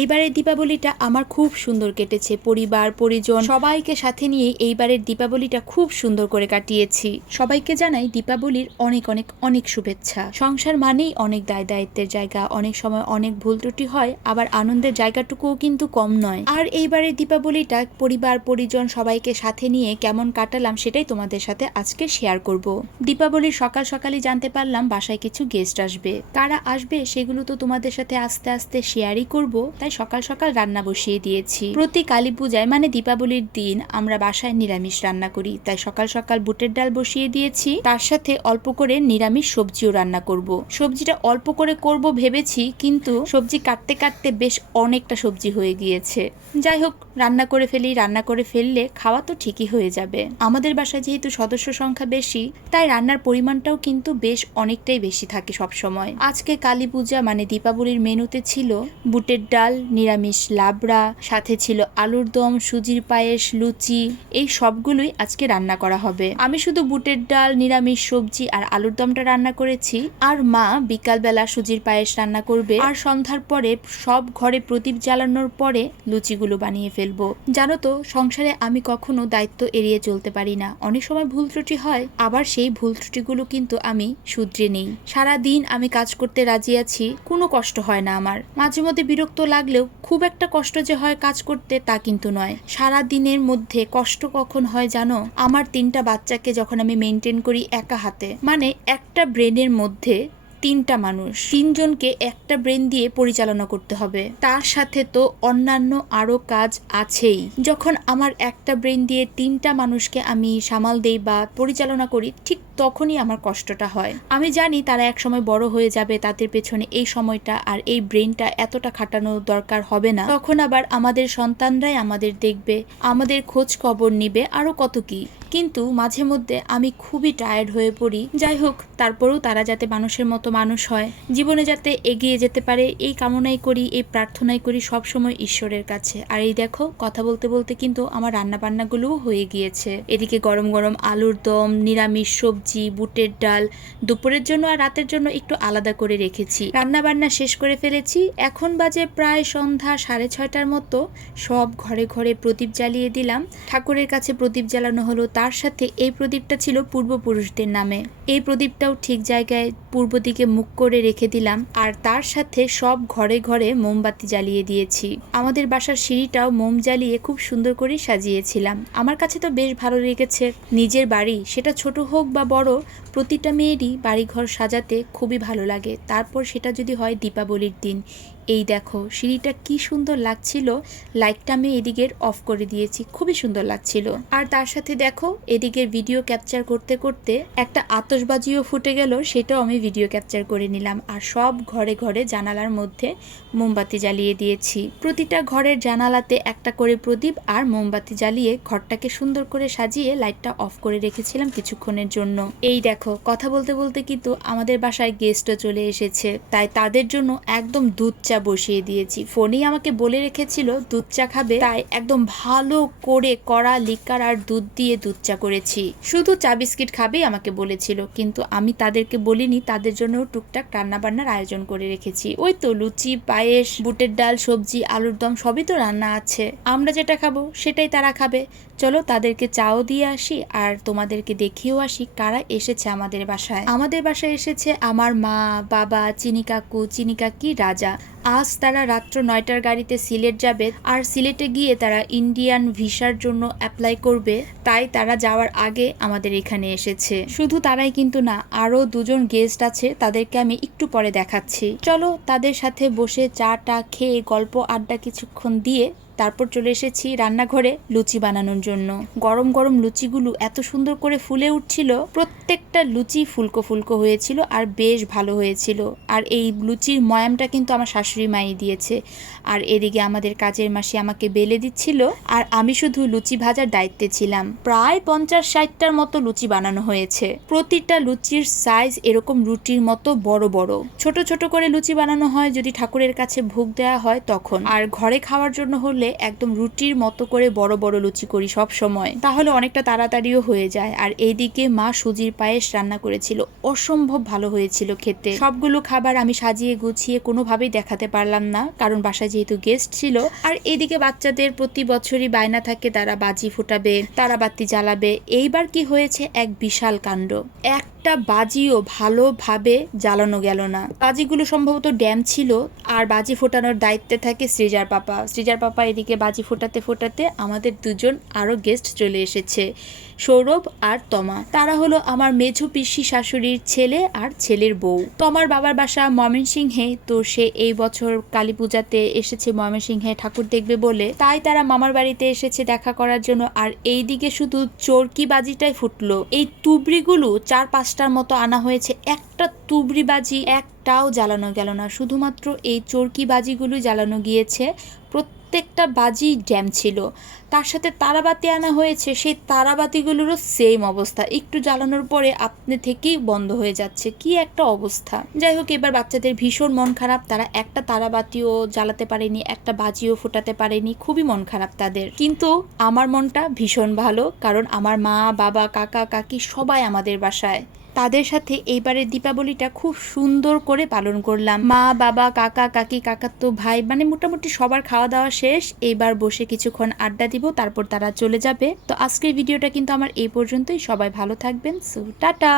এইবারের দীপাবলিটা আমার খুব সুন্দর কেটেছে। পরিবার, পরিজন, সবাইকে সাথে নিয়ে এইবারের দীপাবলিটা খুব সুন্দর করে কাটিয়েছি। সবাইকে জানাই দীপাবলির অনেক অনেক অনেক শুভেচ্ছা। সংসার মানেই অনেক দায়, দায়িত্বের জায়গা। অনেক সময় অনেক ভুল ত্রুটি হয়, আবার আনন্দের জায়গাটুকুও কিন্তু কম নয়। আর এইবারের দীপাবলিটা পরিবার, পরিজন সবাইকে সাথে নিয়ে কেমন কাটালাম সেটাই তোমাদের সাথে আজকে শেয়ার করব। দীপাবলির সকাল সকালই জানতে পারলাম বাসায় কিছু গেস্ট আসবে। কারা আসবে সেগুলো তো তোমাদের সাথে আস্তে আস্তে শেয়ারই করব। তাই সকাল সকাল রান্না বসিয়ে দিয়েছি। প্রতি কালী পূজায় মানে দীপাবলির দিন আমরা বাসায় নিরামিষ রান্না করি। তাই সকাল সকাল বুটের ডাল বসিয়ে দিয়েছি। তার সাথে অল্প করে নিরামিষ সবজিও রান্না করব। সবজিটা অল্প করে করব ভেবেছি, কিন্তু সবজি কাটতে কাটতে বেশ অনেকটা সবজি হয়ে গিয়েছে। যাই হোক, রান্না করে ফেলি, রান্না করে ফেললে খাওয়া তো ঠিকই হয়ে যাবে। আমাদের বাসায় যেহেতু সদস্য সংখ্যা বেশি, তাই রান্নার পরিমাণটাও কিন্তু বেশ অনেকটাই বেশি থাকে সব সময় আজকে কালী পূজা মানে দীপাবলির মেনুতে ছিল বুটের ডাল নিরামিষ লাবড়া, সাথে ছিল আলুর দম, সুজির পায়েস, লুচি, এই সবগুলোই আজকে রান্না করা হবে। আমি শুধু বুটের ডাল, নিরামিষ সবজি আর আলুর দমটা রান্না করেছি। আর মা বিকালবেলা সুজির পায়েস রান্না করবে। আর সন্ধ্যার পরে সব ঘরে প্রদীপ জ্বালানোর পরে লুচিগুলো বানিয়ে ফেলব। জানো তো, সংসারে আমি কখনো দায়িত্ব এড়িয়ে চলতে পারি না। অনেক সময় ভুল ত্রুটি হয়, আবার সেই ভুল ত্রুটিগুলো কিন্তু আমি শুধরে নেই। সারা দিন আমি কাজ করতে রাজি আছি, কোনো কষ্ট হয় না আমার। মাঝে মধ্যে বিরক্ত লাগলেও খুব একটা কষ্ট যে হয় কাজ করতে তা কিন্তু নয়। সারা দিনের মধ্যে কষ্ট কখন হয় জানো? আমার তিনটা বাচ্চাকে যখন আমি মেনটেন করি একা হাতে মানে একটা ব্রেনের মধ্যে তিনটা মানুষ। তিনজনকে একটা ব্রেন দিয়ে পরিচালনা করতে হবে। তার সাথে তো অন্যান্য আরও কাজ আছেই। যখন আমার একটা ব্রেন দিয়ে তিনটা মানুষকে আমি সামাল দেই বা পরিচালনা করি, ঠিক তখনই আমার কষ্টটা হয়। আমি জানি তারা এক সময় বড় হয়ে যাবে, তাদের পেছনে এই সময়টা আর এই ব্রেনটা এতটা খাটানো দরকার হবে না। তখন আবার আমাদের সন্তানরাই আমাদের দেখবে, আমাদের খোঁজ খবর নিবে আরও কত কি। কিন্তু মাঝে মধ্যে আমি খুবই টায়ার্ড হয়ে পড়ি। যাই হোক, তারপরেও তারা যাতে মানুষের মতো মানুষ হয়। জীবনে যাতে এগিয়ে যেতে পারে, এই কামনাই করি, এই প্রার্থনাই করি সব সময় ঈশ্বরের কাছে। আর এই দেখো, কথা বলতে বলতে কিন্তু আমার রান্না বান্নাগুলোও হয়ে গিয়েছে। এদিকে গরম গরম আলুর দম, নিরামিষ সবজি, বুটের ডাল, দুপুরের জন্য আর রাতের জন্য একটু আলাদা করে রেখেছি। রান্না বান্না শেষ করে ফেলেছি। এখন বাজে প্রায় সন্ধ্যা সাড়ে ছয়টার মতো। সব ঘরে ঘরে প্রদীপ জ্বালিয়ে দিলাম। ঠাকুরের কাছে প্রদীপ জ্বালানো হলো। তার সাথে এই প্রদীপটা ছিল পূর্বপুরুষদের নামে। এই প্রদীপটাও ঠিক জায়গায় পূর্ব দিকে মুখ করে রেখে দিলাম আর তার সাথে সব ঘরে ঘরে মোমবাতি জ্বালিয়ে দিয়েছি। আমাদের বাসার সিঁড়িটাও মোম জ্বালিয়ে খুব সুন্দর করে সাজিয়েছিলাম। আমার কাছে তো বেশ ভালো লেগেছে। নিজের বাড়ি, সেটা ছোট হোক বা বড়, প্রতিটা মেয়েরই বাড়িঘর সাজাতে খুবই ভালো লাগে। তারপর সেটা যদি হয় দীপাবলির দিন। এই দেখো, সিঁড়িটা কি সুন্দর লাগছিল। লাইটটা আমি এদিকের অফ করে দিয়েছি, খুবই সুন্দর লাগছিল। আর তার সাথে দেখো, এদিকের ভিডিও ক্যাপচার করতে করতে একটা আতসবাজিও ফুটে গেল, সেটাও আমি ভিডিও ক্যাপচার করে নিলাম। আর সব ঘরে ঘরে জানালার মধ্যে মোমবাতি জ্বালিয়ে দিয়েছি। প্রতিটা ঘরের জানালাতে একটা করে প্রদীপ আর মোমবাতি জ্বালিয়ে ঘরটাকে সুন্দর করে সাজিয়ে লাইটটা অফ করে রেখেছিলাম কিছুক্ষণের জন্য। এই দেখো, কথা বলতে বলতে কিন্তু আমাদের বাসায় গেস্টও চলে এসেছে, তাই তাদের জন্য একদম দুধ চা বসিয়ে দিয়েছি। ফোনেই আমাকে বলে রেখেছিল, দুধ চা খাবে? তাই একদম ভালো করে কড়া, লিকার আর দুধ দিয়ে দুধ চা করেছি। শুধু চা বিস্কিট খাবেই আমাকে বলেছিল, কিন্তু আমি তাদেরকে বলিনি, তাদের জন্য টুকটাক রান্না বান্নার আয়োজন করে রেখেছি। ওই তো লুচি, পায়েস, বুটের ডাল, সবজি, আলুর দম, সবই তো রান্না আছে। আমরা যেটা খাব, সেটাই তারা খাবে। চলো তাদেরকে চাও দিয়ে আসি, আর তোমাদেরকে দেখিয়েও আসি কারা এসেছে আমাদের বাসায়। আমাদের বাসায় এসেছে আমার মা, বাবা, চিনি কাকু, চিনি কাকি, রাজা। আজ তারা রাত্র নয়টার গাড়িতে সিলেট যাবে আর সিলেটে গিয়ে তারা ইন্ডিয়ান ভিসার জন্য অ্যাপ্লাই করবে। তাই তারা যাওয়ার আগে আমাদের এখানে এসেছে। শুধু তারাই কিন্তু না, আরও দুজন গেস্ট আছে, তাদেরকে আমি একটু পরে দেখাচ্ছি। চলো তাদের সাথে বসে চা টা খেয়ে গল্প আড্ডা কিছুক্ষণ দিয়ে তারপর চলে এসেছি রান্নাঘরে লুচি বানানোর জন্য। গরম গরম লুচিগুলো এত সুন্দর করে ফুলে উঠছিল, প্রত্যেকটা লুচি ফুলকো ফুলকো হয়েছিল আর বেশ ভালো হয়েছিল। আর এই লুচির ময়ামটা কিন্তু আমার শাশুড়ি মাই দিয়েছে। আর এদিকে আমাদের কাজের মাসি আমাকে বেলে দিচ্ছিল আর আমি শুধু লুচি ভাজার দায়িত্বে ছিলাম। প্রায় পঞ্চাশ ষাটটার মতো লুচি বানানো হয়েছে। প্রতিটা লুচির সাইজ এরকম রুটির মতো বড় বড়। ছোট ছোট করে লুচি বানানো হয়, যদি ঠাকুরের কাছে ভোগ দেওয়া হয় তখন। আর ঘরে খাওয়ার জন্য হলে হলে একদম রুটির মতো করে বড় বড় লুচি করি সব সময়। তাহলে অনেকটা তাড়াতাড়িও হয়ে যায়। আর এইদিকে মা সুজির পায়েস রান্না করেছিল। অসম্ভব ভালো হয়েছিল খেতে। সবগুলো খাবার আমি সাজিয়ে গুছিয়ে কোনোভাবেই দেখাতে পারলাম না, কারণ বাসায় যেহেতু গেস্ট ছিল। আর এইদিকে বাচ্চাদের প্রতি বছরই বায়না থাকে, তারা বাজি ফুটাবে তারা বাতি জ্বালাবে। এইবার কি হয়েছে? এক বিশাল কাণ্ড। একটা বাজিও ভালোভাবে জ্বালানো গেল না। বাজিগুলো সম্ভবত ড্যাম ছিল, আর বাজি ফোটানোর দায়িত্বে থাকে সৃজার পাপা। সৃজার পাপা এদিকে বাজি ফোটাতে ফোটাতে আমাদের দুজন আরও গেস্ট চলে এসেছে। সৌরভ আর তমা। তারা হলো আমার মেঝো পিসি শাশুড়ির ছেলে আর ছেলের বউ। তমার বাবার বাসা ময়মনসিংহে, তো সে এই বছর কালী পূজাতে এসেছে ময়মনসিংহে ঠাকুর দেখবে বলে। তাই তারা মামার বাড়িতে এসেছে দেখা করার জন্য। আর এই দিকে শুধু চরকি বাজিটাই ফুটলো। এই তুবড়িগুলো চার পাঁচটার মতো আনা হয়েছে। একটা তুবড়ি বাজি একটাও জ্বালানো গেল না। শুধুমাত্র এই চরকি বাজিগুলো জ্বালানো গিয়েছে। প্রত্যেকটা বাজি ড্যাম ছিল। তার সাথে তারাবাতি আনা হয়েছে, সেই তারাবাতিগুলোরও সেম অবস্থা। একটু জ্বালানোর পরে আপনি থেকেই বন্ধ হয়ে যাচ্ছে। কি একটা অবস্থা। যাই হোক, এবার বাচ্চাদের ভীষণ মন খারাপ। তারা একটা তারাবাতিও জ্বালাতে পারেনি, একটা বাজিও ফোটাতে পারেনি। খুবই মন খারাপ তাদের। কিন্তু আমার মনটা ভীষণ ভালো, কারণ আমার মা, বাবা, কাকা, কাকি সবাই আমাদের বাসায়। তাদের সাথে এইবারের দীপাবলিটা খুব সুন্দর করে পালন করলাম। মা, বাবা, কাকা, কাকি, কাকাতো ভাই মানে মোটামুটি সবার খাওয়া দাওয়া শেষ। এইবার বসে কিছুক্ষণ আড্ডা দিব, তারপর তারা চলে যাবে। তো আজকের ভিডিওটা কিন্তু আমার এই পর্যন্তই। সবাই ভালো থাকবেন। So, tata!